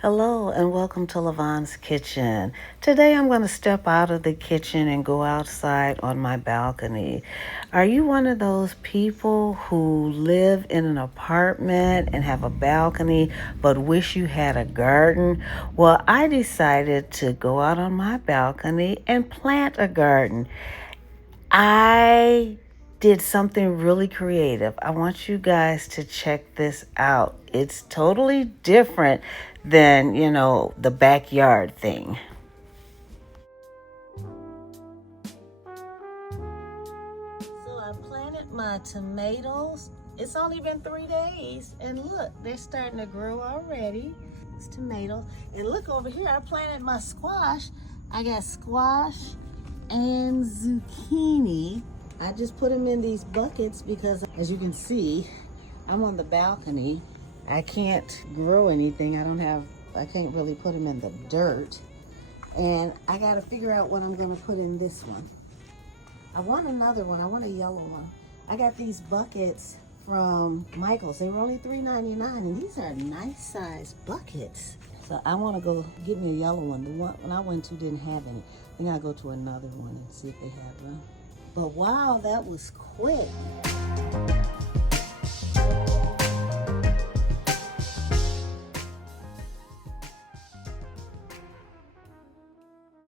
Hello and welcome to Lavonne's Kitchen. Today I'm going to step out of the kitchen and go outside on my balcony. Are you one of those people who live in an apartment and have a balcony but wish you had a garden? Well, I decided to go out on my balcony and plant a garden. I did something really creative. I want you guys to check this out. It's totally different than, the backyard thing. So I planted my tomatoes. It's only been 3 days, and look, they're starting to grow already. It's tomatoes. And look over here, I planted my squash. I got squash and zucchini. I just put them in these buckets because, as you can see, I'm on the balcony. I can't grow anything. I can't really put them in the dirt. And I got to figure out what I'm going to put in this one. I want another one. I want a yellow one. I got these buckets from Michael's. They were only $3.99, and these are nice sized buckets. So I want to go get me a yellow one. The one when I went to didn't have any. Then I'll go to another one and see if they have one. But wow, that was quick.